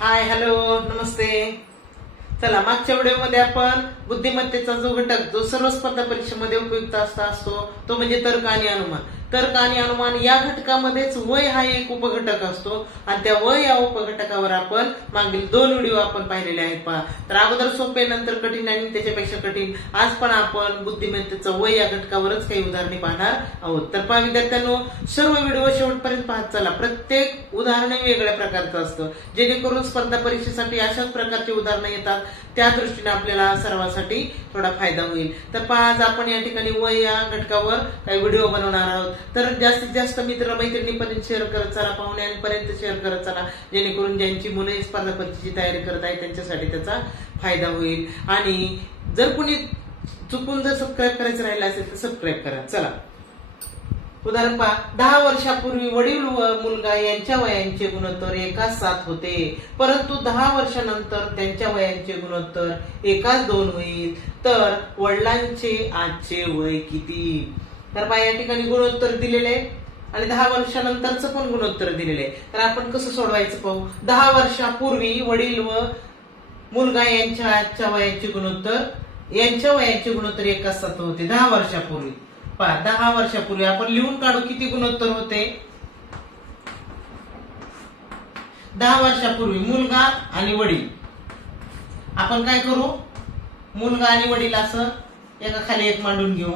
Hi hello नमस्ते. चला मागच्या व्हिडिओमध्ये आपण बुद्धिमत्तेचा जो घटक जो सर्व स्पर्धा परीक्षेमध्ये उपयुक्त असतो तो म्हणजे तर्क आणि अनुमान. तर्क आणि अनुमान या घटकामध्येच वय हा एक उपघटक असतो आणि त्या वय या उपघटकावर आपण मागील 2 व्हिडिओ आपण पाहिलेले आहेत पहा. तर अगोदर सोपे नंतर कठीण आणि त्याच्यापेक्षा कठीण. आज पण आपण बुद्धिमत्तेचा वय या घटकावरच काही उदाहरणे पाहणार आहोत. तर पहा विद्यार्थ्यांनो, सर्व व्हिडिओ शेवटपर्यंत पाहत चला. प्रत्येक उदाहरण वेगळ्या प्रकारचं असतं जेणेकरून स्पर्धा परीक्षेसाठी अशाच प्रकारची उदाहरणं येतात. त्या दृष्टीने आपल्याला सर्वांसाठी थोडा फायदा होईल. तर पहा आज आपण या ठिकाणी वय या घटकावर काही व्हिडिओ बनवणार आहोत. तर जास्तीत जास्त मित्र मैत्रिणींपर्यंत शेअर करत चला, पाहुण्यांपर्यंत शेअर करत चला, जेणेकरून ज्यांची मुले स्पर्धा परीक्षेची तयारी करत आहेत त्यांच्यासाठी त्याचा फायदा होईल. आणि जर कोणी चुकून जर सबस्क्राईब करायचं राहिलं असेल तर सबस्क्राईब करा. चला उदाहरण पहा. 10 वर्षापूर्वी वडील व मुलगा यांच्या वयांचे गुणोत्तर 1:7 होते, परंतु 10 वर्षानंतर त्यांच्या वयांचे गुणोत्तर 1:2 होईल. तर वडिलांचे आजचे वय किती? तर पहा या ठिकाणी गुणोत्तर दिलेले आणि 10 वर्षानंतरच पण गुणोत्तर दिलेले. तर आपण कसं सोडवायचं पाहू. 10 वर्षापूर्वी वडील व मुलगा यांच्या आजच्या वयाचे गुणोत्तर 1:7 होते. 10 वर्षापूर्वी पहा 10 वर्षापूर्वी आपण लिहून काढू किती गुणोत्तर होते. 10 वर्षापूर्वी मुलगा आणि वडील आपण काय करू, मुलगा आणि वडील असं एका खाली एक मांडून घेऊ.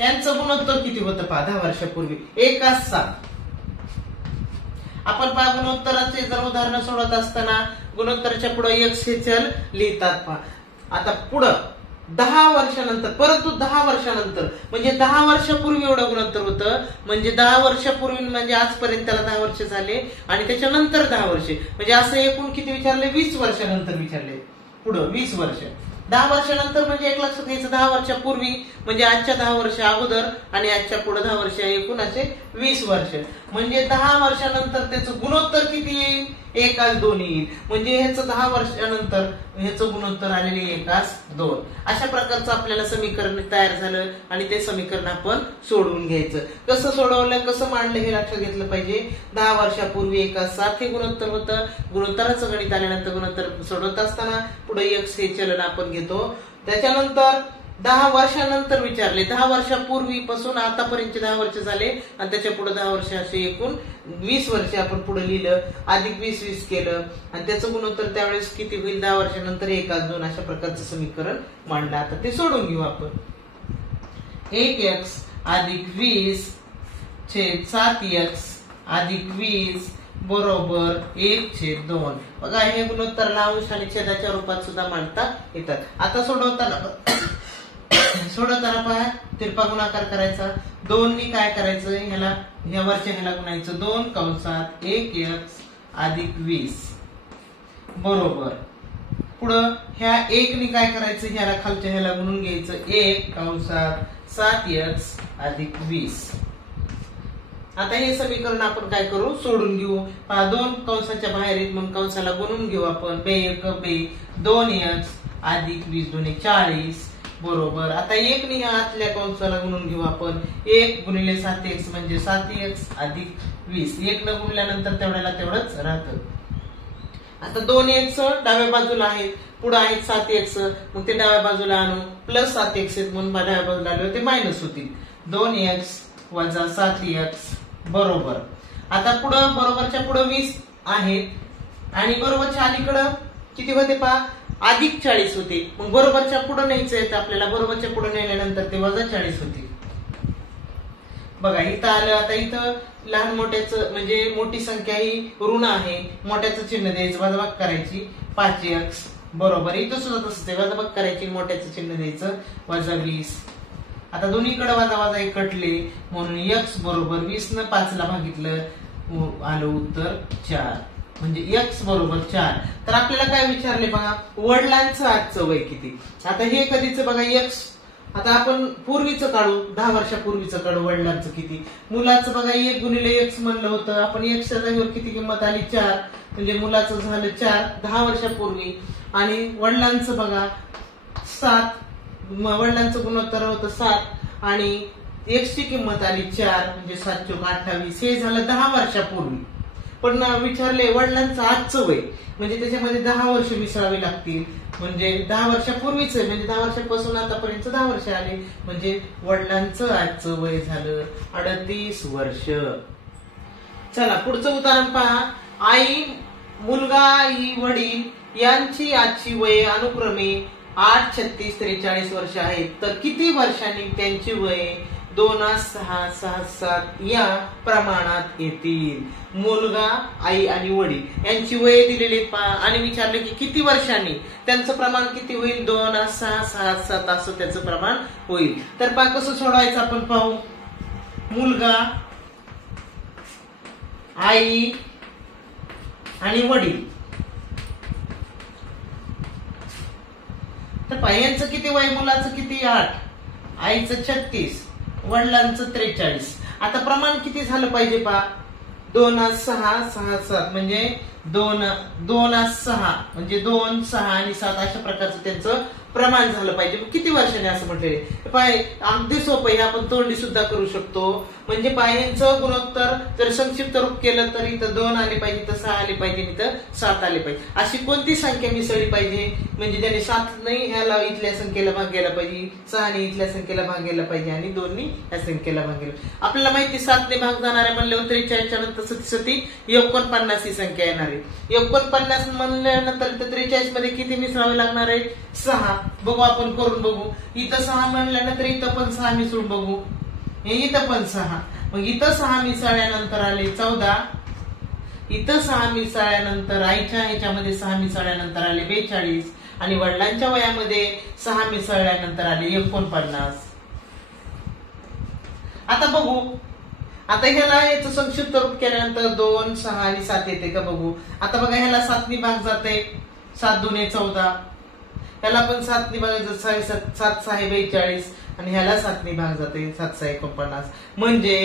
यांचं गुणोत्तर किती होतं पहा 10 वर्षापूर्वी 1:7. आपण पहा गुणोत्तराचे जर उदाहरण सोडत असताना गुणोत्तराच्या पुढे x हे चल लिहितात पहा. आता पुढं 10 वर्षानंतर, परंतु 10 वर्षानंतर म्हणजे 10 वर्षापूर्वी एवढं गुणोत्तर होतं. म्हणजे 10 वर्षापूर्वी म्हणजे आजपर्यंत त्याला 10 वर्ष झाले आणि त्याच्यानंतर 10 वर्षे म्हणजे असं एकूण किती विचारले, 20 वर्षानंतर विचारले. पुढं 20 वर्ष. 10 वर्षानंतर म्हणजे एक लक्षात घ्यायचं 10 वर्षापूर्वी म्हणजे आजच्या 10 वर्ष अगोदर आणि आजच्या पुढे 10 वर्ष एकूण असे 20 वर्ष. म्हणजे 10 वर्षानंतर त्याचं गुणोत्तर किती येईल, 1:2 येईल. म्हणजे ह्याचं 10 वर्षानंतर ह्याचं गुणोत्तर आलेले 1:2. अशा प्रकारचं आपल्याला समीकरण तयार झालं आणि ते समीकरण आपण सोडवून घ्यायचं. कसं सोडवलं कसं मांडलं हे लक्षात घेतलं पाहिजे. 10 वर्षापूर्वी 1:7 हे गुणोत्तर होतं. गुणोत्तराचं गणित आल्यानंतर गुणोत्तर सोडवत असताना पुढे x हे चलन आपण घेतो. त्याच्यानंतर 10 वर्षानंतर विचारले. 10 वर्षापूर्वी पासून आतापर्यंत 10 वर्ष झाले आणि त्याच्या पुढे 10 वर्ष असे एकूण 20 वर्ष आपण पुढे लिहिलं. अधिक 20 केलं आणि त्याचं गुणोत्तर त्यावेळेस किती होईल, 10 वर्षानंतर 1:2. अशा प्रकारचं समीकरण मांडलं. आता ते सोडून घेऊ आपण. 1x अधिक 20 छेद 7x अधिक 20 बरोबर 1/2. बघा हे गुणोत्तरला अंश आणि छेदाच्या रूपात सुद्धा मांडता येतात. आता सोडवताना पहा तिरपा गुणाकार करायचा. 2 नी काय करायचं, ह्याला ह्या वरच्या ह्याला गुणायचं. 2 कंसात 1x अधिक 20 बरोबर पुढं ह्या 1 नी काय करायचं, ह्याला खालच्या ह्याला गुणून घ्यायचं. 1 कंसात 7x अधिक 20. आता हे समीकरण आपण काय करू, सोडून घेऊ. पहा 2 कंसाच्या बाहेर आहेत म्हणून कंसाला गुणून घेऊ आपण. 2x अधिक 20 2 40 बरोबर. आता 1 नी आतल्या कंसाला गुणून घेऊ आपण. 1 गुणिले 7x म्हणजे 7x अधिक 20. 1 न गुणल्यानंतर तेवढ्याला तेवढंच राहतं. आता 2x डाव्या बाजूला आहेत, पुढे आहेत 7x, मग ते डाव्या बाजूला आणू. प्लस 7x आहेत म्हणून डाव्या बाजूला आले ते मायनस होतील. 2x वजा 7x बरोबर. आता पुढं बरोबरच्या पुढे 20 आहेत आणि बरोबरच्या अलीकडं किती होते पहा, अधिक 40 होते. मग बरोबरच्या पुढे न्यायचंय तर आपल्याला बरोबरच्या पुढे नेल्यानंतर ते वजा 40 होते. बघा इथं आलं. आता इथं लहान मोठ्याचं म्हणजे मोठी संख्या ही ऋण आहे, मोठ्याचं चिन्ह द्यायचं, वजाबाकी करायची. 5x बरोबर. इथं सुद्धा तसंच आहे, वजाबाकी करायची, मोठ्याचं चिन्ह द्यायचं, वजा 20. आता दोन्हीकडे वजा एकटले म्हणून x बरोबर 20 न 5 ला भागितलं आलं उत्तर 4 म्हणजे x बरोबर 4. तर आपल्याला काय विचारले बघा, वडिलांचं आजचं वय किती. आता हे कधीच बघा x. आता आपण पूर्वीचं काढू, 10 वर्षापूर्वीचं काढू. वडिलांचं किती, मुलाचं बघा 1 गुणिले x म्हणलं होतं आपण. x च्या जागेवर किती किंमत आली 4 म्हणजे मुलाचं झालं 4 10 वर्षापूर्वी. आणि वडिलांचं बघा 7, वडिलांचं गुणोत्तर होतं 7 आणि x ची किंमत आली 4 म्हणजे 7 × 28. हे झालं 10 वर्षापूर्वी. पण विचारले वडिलांचं आजचं वय, म्हणजे त्याच्यामध्ये 10 वर्ष मिसळावी लागतील, म्हणजे 10 वर्षापूर्वीच आहे, म्हणजे 10 वर्षापासून आतापर्यंत 10 वर्ष आले, म्हणजे वडिलांचं आजचं वय झालं 38 वर्ष. चला पुढचं उदाहरण पहा. आई, मुलगा, आई, वडील यांची आजची वय अनुक्रमे 8, 36, 43 वर्ष आहेत. तर किती वर्षांनी त्यांची वय 2, 6, 6, 7 या प्रमाणात येतील? मुलगा, आई आणि वडील यांची वय दिलेली आणि विचारले की किती वर्षांनी त्यांचं प्रमाण किती होईल? 2, 6, 6, 7 असं त्याचं प्रमाण होईल. तर पहा कसं सोडवायचं आपण पाहू. मुलगा, आई आणि वडील, तर पहा यांचं किती वय? मुलाचं किती? 8, आईचं 36, वडिलांचं 43. आता प्रमाण किती झालं पाहिजे पहा. 2, 6, 6, 7 म्हणजे 2, 6 म्हणजे 2, 6 आणि 7 अशा प्रकारचं त्यांचं प्रमाण झालं पाहिजे. किती वर्षाने असं म्हटलेले पाय अगदी सोपं आहे, आपण तोंडी सुद्धा करू शकतो. म्हणजे पायांचं गुणोत्तर जर संक्षिप्त रूप केलं तर इथं 2 आले पाहिजे, तर 6 आले पाहिजे, इथं 7 आले पाहिजे. अशी कोणती संख्या मिसळली पाहिजे म्हणजे त्याने 7 नाही ह्याला इथल्या संख्येला भाग गेला पाहिजे, 6 ने इथल्या संख्येला भाग गेला पाहिजे आणि 2 ने या संख्येला भाग गेला. आपल्याला माहिती 7 ने भाग जाणार आहे म्हणल्यावर 43 नंतर 37 49 ही संख्या येणार आहे. 49 म्हणल्यानंतर 43 मध्ये किती मिसळावे लागणार आहे? 6. बघू आपण करून बघू. इथं 6 म्हणल्यानंतर इथं पण 6 मिसळून बघू. हे इथं पण 6, मग इथं 6 मिसळल्यानंतर आले 14, इथं 6 मिसळल्यानंतर आईच्या ह्याच्यामध्ये 6 मिसळल्यानंतर आले 42 आणि वडिलांच्या वयामध्ये 6 मिसळल्यानंतर आले 49. आता बघू. आता ह्याला याचं संक्षिप्त रूप केल्यानंतर 2, 6 आणि 7 येते का बघू. आता बघा ह्याला 7 ने भाग जाते, 7 2 14, ह्याला पण 7 ने भाग जाते, 7 6 42 आणि ह्याला 7 ने भाग जाते, 7 6 49. म्हणजे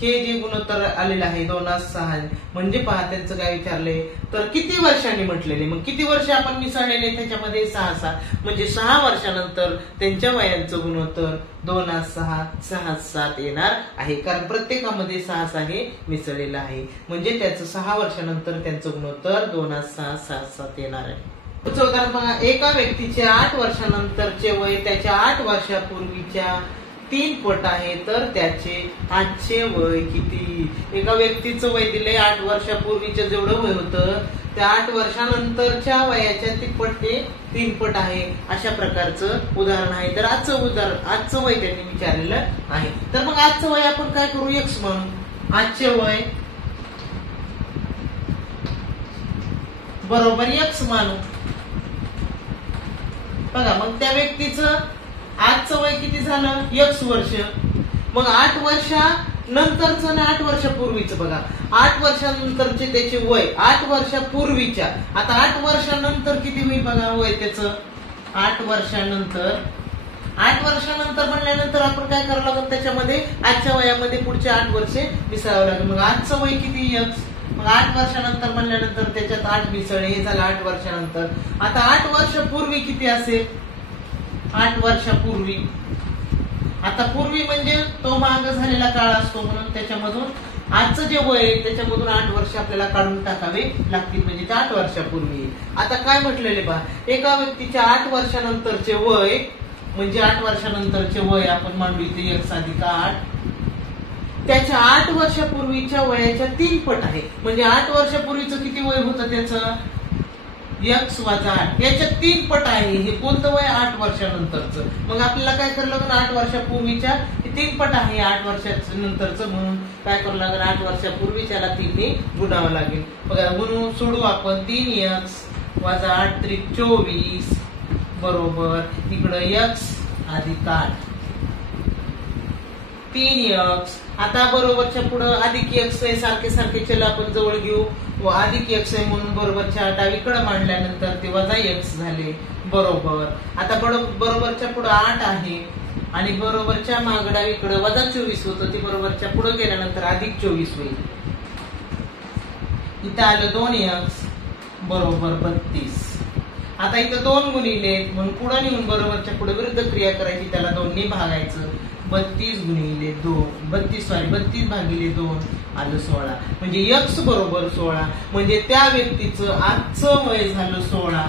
हे जे गुणोत्तर आलेलं आहे 2, 6 म्हणजे पहा त्यांचं काय विचारले तर किती वर्षांनी म्हटलेले. मग किती वर्ष आपण मिसळलेले त्याच्यामध्ये 6 6 म्हणजे 6 वर्षानंतर त्यांच्या वयांचं गुणोत्तर 2, 6, 6, 7 येणार आहे. कारण प्रत्येकामध्ये 6 6 हे मिसळलेलं आहे, म्हणजे त्याचं 6 वर्षानंतर त्यांचं गुणोत्तर 2, 6, 6, 7 येणार आहे. उदाहरण बघा. एका व्यक्तीचे 8 वर्षानंतरचे वय त्याच्या 8 वर्षापूर्वीच्या 3 पट आहे, तर त्याचे आजचे वय किती? एका व्यक्तीचं वय दिले 8 वर्षापूर्वीचं जेवढं वय होतं त्या 8 वर्षानंतरच्या वयाच्या 3 पट आहे. अशा प्रकारचं उदाहरण आहे. तर आजचं वय त्यांनी विचारलेलं आहे. तर मग आजचं वय आपण काय करू? x म्हणू. आजचे वय बरोबर x मानू. बघा मग त्या व्यक्तीचं आजचं वय किती झालं? x वर्ष. मग 8 वर्षानंतरचं आणि 8 वर्षापूर्वीचं बघा. 8 वर्षानंतरचे त्याचे वय 8 वर्षापूर्वीच्या. आता 8 वर्षानंतर किती होईल बघा वय त्याचं? 8 वर्षानंतर म्हणल्यानंतर आपण काय करावं लागेल? त्याच्यामध्ये आजच्या वयामध्ये पुढचे 8 वर्षे मिसळावं लागेल. मग आजचं वय किती? x. मग 8 वर्षानंतर म्हणल्यानंतर त्याच्यात 8 मिसळले, हे झालं 8 वर्षानंतर. आता 8 वर्षापूर्वी किती असेल? 8 वर्षापूर्वी. आता पूर्वी म्हणजे तो माग झालेला काळ असतो, म्हणून त्याच्यामधून आजचं जे वय आहे त्याच्यामधून 8 वर्ष आपल्याला काढून टाकावे लागतील, म्हणजे ते 8 वर्षापूर्वी. आता काय म्हटलेले पहा. एका व्यक्तीच्या 8 वर्षानंतरचे वय म्हणजे 8 वर्षानंतरचे वय आपण मांडू इथे x + 8 त्याच्या 8 वर्षापूर्वीच्या वयाच्या 3 पट आहे. म्हणजे 8 वर्षापूर्वीचं किती वय होतं त्याचं? x - 8 याच्या 3 पट आहे. हे कोणतं वय? 8 वर्षानंतरचं. मग आपल्याला काय करावं लागेल? 8 वर्षापूर्वीच्या 3 पट आहे 8 वर्षानंतरचं, म्हणून काय करावं लागेल? 8 वर्षापूर्वीच्याला 3 ने गुणावं लागेल. बघा गुणून सोडू आपण. 3x - 8 = 24 बरोबर इकडं x + 8 3x. आता बरोबरच्या पुढे अधिक x आहे, सारखे सारखे चल आपण जवळ घेऊ व अधिक x आहे म्हणून बरोबरच्या डावीकडे मांडल्यानंतर ते वजा x झाले बरोबर. आता बरोबरच्या पुढे 8 आहे आणि बरोबरच्या माग डावीकडे वजा 24 होतं, ते बरोबरच्या पुढे गेल्यानंतर अधिक 24 होईल. इथं आलं 2x बरोबर 32. आता इथं 2 गुणिले म्हणून पुढे नेऊन बरोबरच्या पुढे विरुद्ध क्रिया करायची, त्याला 2 ने भागायचं 32 गुणिले 32 भागिले 2 आलं 16. म्हणजे x बरोबर 16. म्हणजे त्या व्यक्तीचं आजचं वय झालं 16.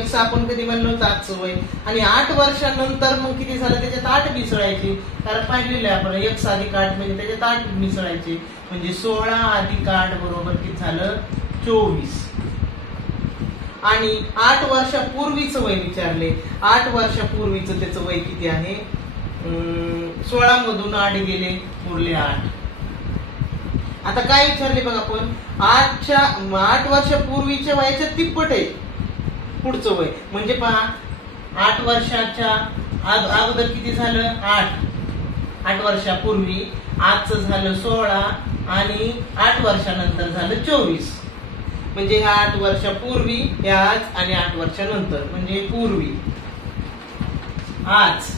x आपण कधी म्हणलं होतं आजचं वय. आणि 8 वर्षानंतर मग किती झालं, त्याच्यात 8 मिसळायचे, कारण पाहिलेलं आहे आपण x अधिक 8 म्हणजे त्याच्यात 8 मिसळायचे. म्हणजे 16 अधिक 8 बरोबर किती झालं 24. आणि 8 वर्षापूर्वीचं वय विचारले. 8 वर्षापूर्वीचं त्याचं वय किती आहे, 16 मधून 8 गेले, उरले 8. आता काय विचारले बघा आपण, 8 वर्षापूर्वीच्या वयाच्या तिप्पट आहे पुढचं वय. म्हणजे पहा 8 वर्षाच्या अगोदर किती झालं 8 वर्षापूर्वी, आजचं झालं 16 आणि 8 वर्षानंतर झालं 24. म्हणजे ह्या 8 वर्षापूर्वी, ह्या आज आणि 8 वर्षानंतर, म्हणजे पूर्वी, आज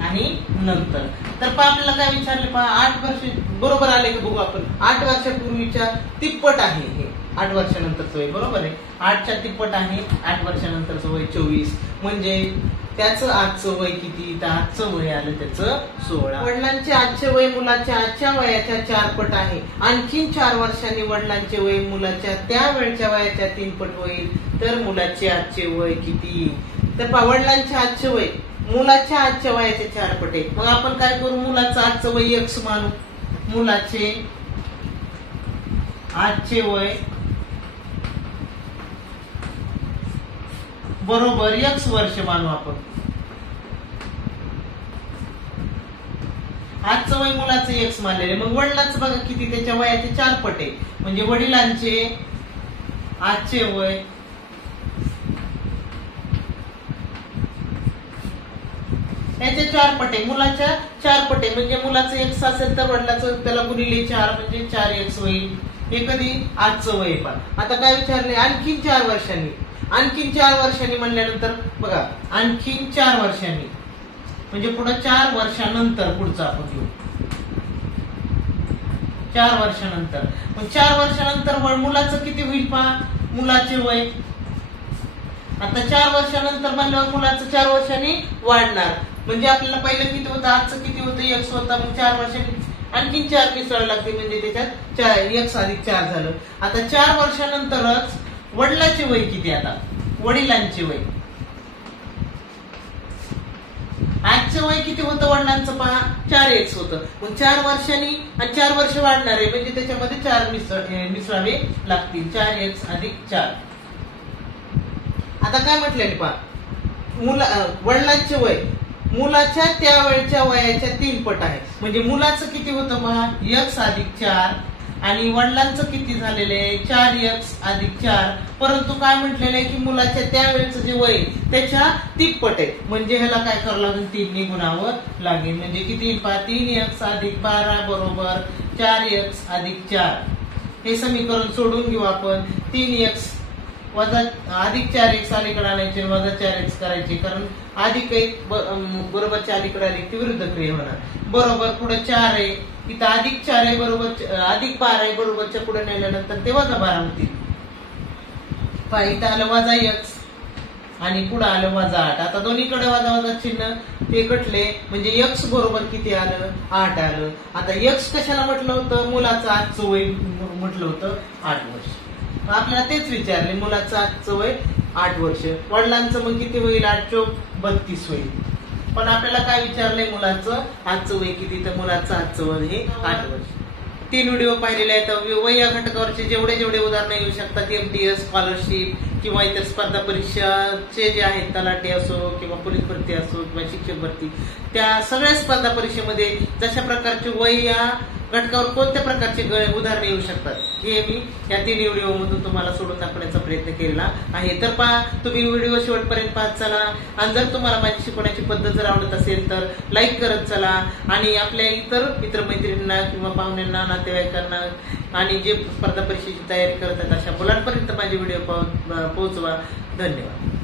आणि नंतर. तर आपल्याला काय विचारले पहा, 8 वर्ष बरोबर आले का बघू आपण. 8 वर्षापूर्वीच्या तिप्पट आहे हे 8 वर्षानंतरचं वय, बरोबर आहे. 8च्या तिप्पट आहे 8 वर्षानंतरचं वय 24. म्हणजे त्याचं आजचं वय किती, तर आजचं वय आलं त्याचं 16. वडिलांचे आजचे वय मुलाच्या आजच्या वयाच्या 4 पट आहे. आणखीन 4 वर्षांनी वडिलांचे वय मुलाच्या त्या वेळच्या वयाच्या 3 पट होईल. तर मुलाचे आजचे वय किती, तर वडिलांचे आजचे वय मुलाच्या आजच्या वयाचे 4 पट आहे. मग आपण काय करू, मुलाचं आजचं वय x मानू. मुलाचे आजचे वय बरोबर x वर्ष मानू आपण. आजचं वय मुलाचं x मानलेले. मग वडिलांचं बघा किती, त्याच्या वयाचे 4 पट आहे. म्हणजे वडिलांचे आजचे वय त्याचे 4 पट आहे, मुलाच्या 4 पट आहे. म्हणजे मुलाचं x असेल तर वडिलाचं त्याला गुणिले 4 म्हणजे 4x होईल. हे कधी आजचं वय. पण आता काय विचारले, आणखीन 4 वर्षांनी. आणखीन 4 वर्षांनी म्हणल्यानंतर बघा, आणखीन 4 वर्षांनी म्हणजे पुढे 4 वर्षानंतर पुढचं आपण घेऊ. 4 वर्षानंतर. मग 4 वर्षानंतर मुलाचं किती होईल पहा, मुलाचे वय आता 4 वर्षानंतर म्हणल्यावर मुलाचं 4 वर्षांनी वाढणार. म्हणजे आपल्याला पहिलं किती होतं, आजचं किती होतं x होता. मग 4 वर्षांनी आणखीन 4 मिसळ लागते, म्हणजे त्याच्यात x अधिक 4 झालं. आता 4 वर्षानंतरच वडिलांचे वय किती, आता वडिलांचे वय आजचं वय किती होतं वडिलांचं पहा, 4x होतं. मग 4 वर्षांनी आणि 4 वर्ष वाढणार आहे, म्हणजे त्याच्यामध्ये 4 मिसळावे लागतील. 4x अधिक 4. आता काय म्हटलेले पहा, वडिलांचे वय मुलाच्या त्यावेळच्या वयाच्या 3 पट आहे. म्हणजे मुलाचं किती होतं पहा, x अधिक 4 आणि वडिलांचं किती झालेलं आहे 4x अधिक 4. परंतु काय म्हटलेलं आहे की मुलाच्या त्यावेळेचं जे वय त्याच्या तिप्पट आहे. म्हणजे ह्याला काय करावं लागेल, 3 ने गुणावं लागेल. म्हणजे किती पहा, 3x अधिक 12 बरोबर 4x अधिक 4. हे समीकरण सोडून घेऊ आपण. 3x वजा अधिक 4x अलीकडे आणायचे, वजा 4x करायचे, कारण अधिक 1 बरोबरच्या अलीकडे आली ती विरुद्ध क्रिया होणार. बरोबर पुढे 4 आहे, इथं अधिक 4 आहे बरोबर, अधिक 12 आहे बरोबरच्या पुढे नेल्यानंतर ते वजा 12 होतील. पहा इथं आलं वजा x आणि पुढे आलं वजा 8. आता दोन्हीकडे वजा वजा चिन्ह ते कटले, म्हणजे x बरोबर किती आलं 8 आलं. आता x कशाला म्हटलं होतं, मुलाचं आजचं वय म्हटलं होतं 8 वर्ष. आपल्याला तेच विचारले, मुलाचं आजचं वय 8 वर्ष. वडिलांचं मग किती होईल, 8 चोक 32 होईल. पण आपल्याला काय विचारलंय, मुलाचं आजचं वय किती, तर मुलाचं आजचं वय हे 8 वर्ष. 3 व्हिडिओ पाहिलेले आहेत. वय या घटकावरचे जेवढे उदाहरणं येऊ शकतात, MTS, स्कॉलरशिप किंवा इतर स्पर्धा परीक्षाचे जे आहेत, तलाठी असो किंवा पोलीस भरती असो किंवा शिक्षक भरती, त्या सगळ्या स्पर्धा परीक्षेमध्ये जशा प्रकारचे वय या घटकावर कोणत्या प्रकारचे उदाहरणे येऊ शकतात, हे मी या 3 व्हिडिओ मधून तुम्हाला सोडून दाखवण्याचा प्रयत्न केला आहे. तर पहा, तुम्ही व्हिडिओ शेवटपर्यंत पाहत चला. आणि जर तुम्हाला माझी शिकवण्याची पद्धत जर आवडत असेल तर लाईक करत चला. आणि आपल्या इतर मित्रमैत्रिणींना किंवा पाहुण्यांना, नातेवाईकांना आणि जे स्पर्धा परीक्षेची तयारी करतात अशा मुलांपर्यंत माझे व्हिडिओ पोहोचवा. धन्यवाद.